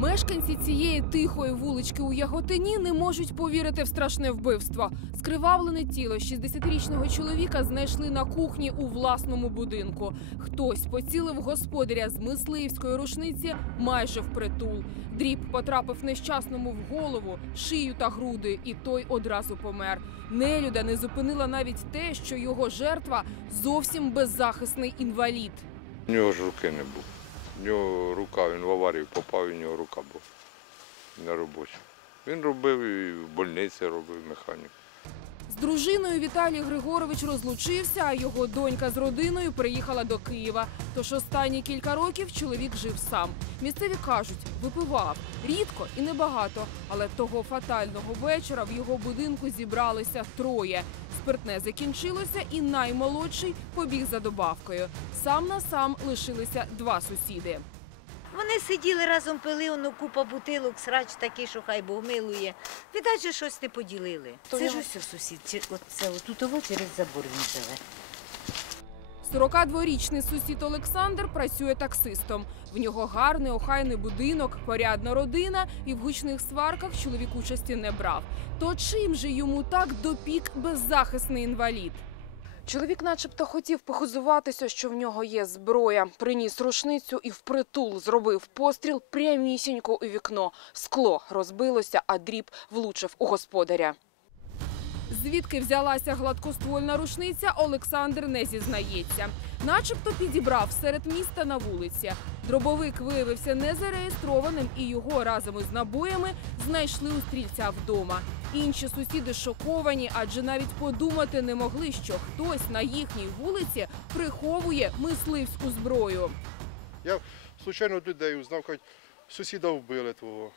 Мешканці цієї тихої вулички у Яготині не можуть повірити в страшне вбивство. Скривавлене тіло 60-річного чоловіка знайшли на кухні у власному будинку. Хтось поцілив господаря з мисливської рушниці майже впритул. Дріб потрапив нещасному в голову, шию та груди, і той одразу помер. Нелюда не зупинила навіть те, що його жертва зовсім беззахисний інвалід. У нього ж руки не було. У нього рука, він в аварію попав, у нього рука була на робочу. Він робив і в больниці робив механік. З дружиною Віталій Григорович розлучився, а його донька з родиною приїхала до Києва. Тож останні кілька років чоловік жив сам. Місцеві кажуть, випивав рідко і небагато, але того фатального вечора в його будинку зібралися троє. Спиртне закінчилося, і наймолодший побіг за добавкою. Сам на сам лишилися два сусіди. Вони сиділи разом пили, воно купа бутилок, срач такий, що хай Бог милує. Відать же щось не поділили. То Це я- ж ось сусід, чи- оце отут ово через забор він живе. 42-річний сусід Олександр працює таксистом. В нього гарний охайний будинок, порядна родина, і в гучних сварках чоловік участі не брав. То чим же йому так допік беззахисний інвалід? Чоловік, начебто, хотів похизуватися, що в нього є зброя. Приніс рушницю і впритул зробив постріл прямісінько у вікно. Скло розбилося, а дріб влучив у господаря. Звідки взялася гладкоствольна рушниця, Олександр не зізнається. Начебто підібрав серед міста на вулиці. Дробовик виявився незареєстрованим, і його разом із набоями знайшли у стрільця вдома. Інші сусіди шоковані, адже навіть подумати не могли, що хтось на їхній вулиці приховує мисливську зброю. Я случайно людей узнав, кажуть, сусіда вбили твого.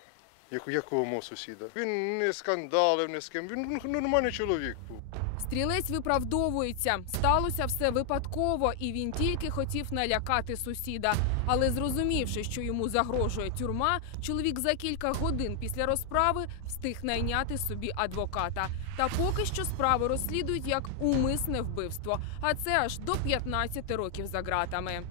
Яку- Якого мого сусіда? Він не скандалив ні з ким. Він нормальний чоловік був. Стрілець виправдовується. Сталося все випадково, і він тільки хотів налякати сусіда. Але зрозумівши, що йому загрожує тюрма, чоловік за кілька годин після розправи встиг найняти собі адвоката. Та поки що справи розслідують як умисне вбивство, а це аж до 15 років за ґратами.